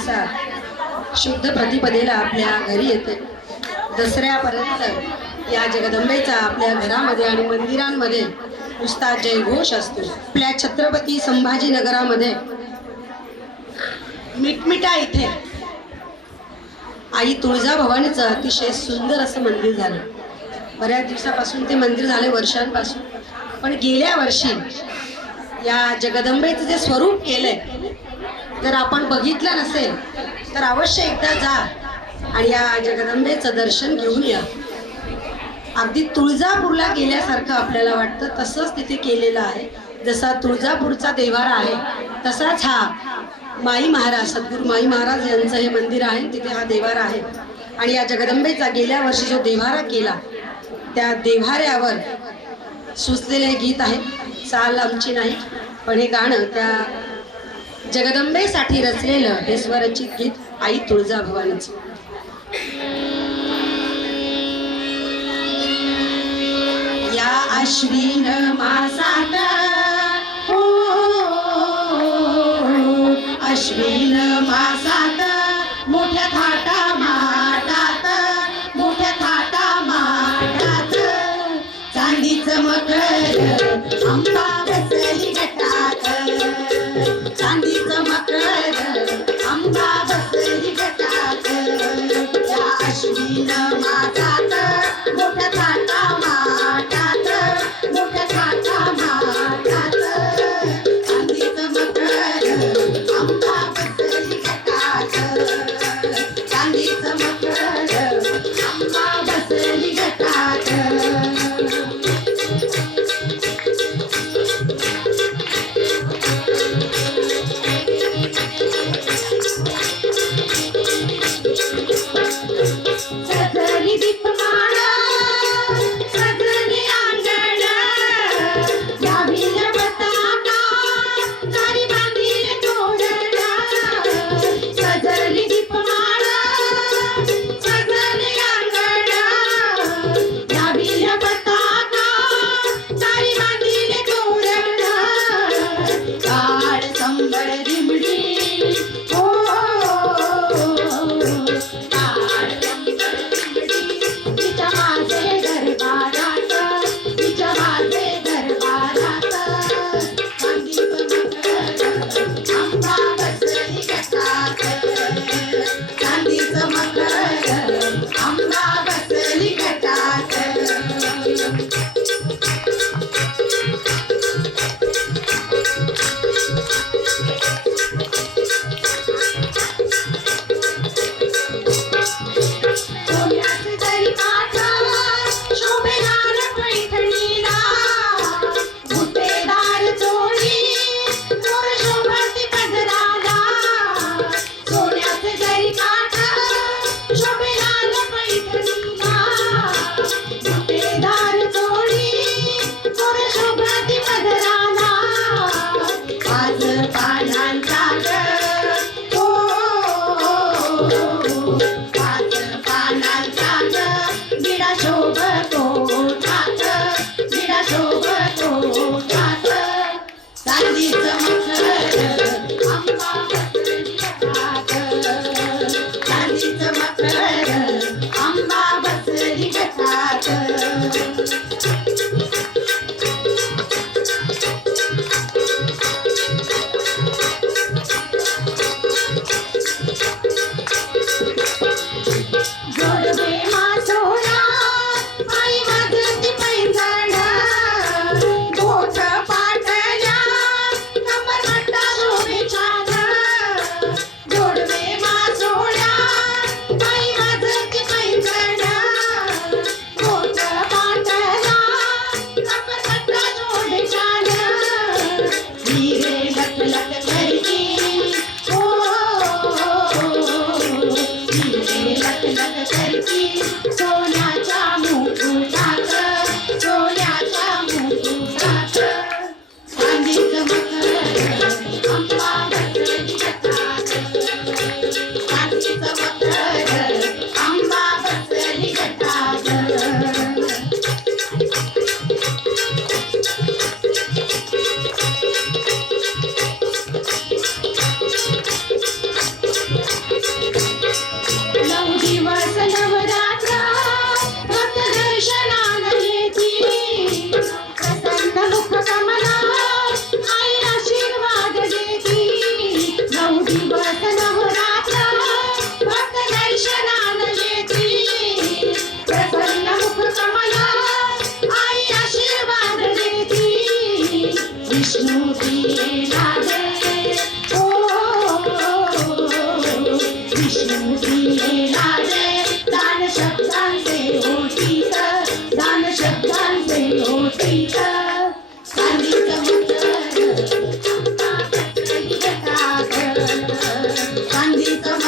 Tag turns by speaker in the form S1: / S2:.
S1: मासात शुद्ध प्रतिपदेला आपल्या घरी येते. दसऱ्यापर्यंत या जगदंबेचा आपल्या घरामध्ये आणि मंदिरांमध्ये नुसता जयघोष असतो. आपल्या छत्रपती संभाजीनगरामध्ये मिटमिटा इथे आई तुळजाभवानीचं अतिशय सुंदर असं मंदिर झालं. बऱ्याच दिवसापासून ते मंदिर झाले वर्षांपासून. पण गेल्या वर्षी या जगदंबेचं जे स्वरूप केलंय जर आपण बघितलं नसेल तर अवश्य एकदा जा आणि या जगदंबेचं दर्शन घेऊन या. अगदी तुळजापूरला गेल्यासारखं आपल्याला वाटतं तसंच तिथे केलेलं आहे. जसा तुळजापूरचा देवारा आहे तसाच हा माई महाराज सद्गुरू माई महाराज यांचं हे मंदिर आहे तिथे हा देवारा आहे. आणि या जगदंबेचा गेल्या वर्षी जो देवारा केला त्या देव्हाऱ्यावर सुचलेले गीत आहे चाल आमची नाही पण हे गाणं त्या जगदंबेसाठी रचलेलं हे स्वरचित गीत आई तुळजाभवानीचं. या अश्विन मासात हो अश्विन मासात मोठ्या थाटा माटात मोठ्या थाटा माटात चांदीचं मकर आंबा Yeah. Oh,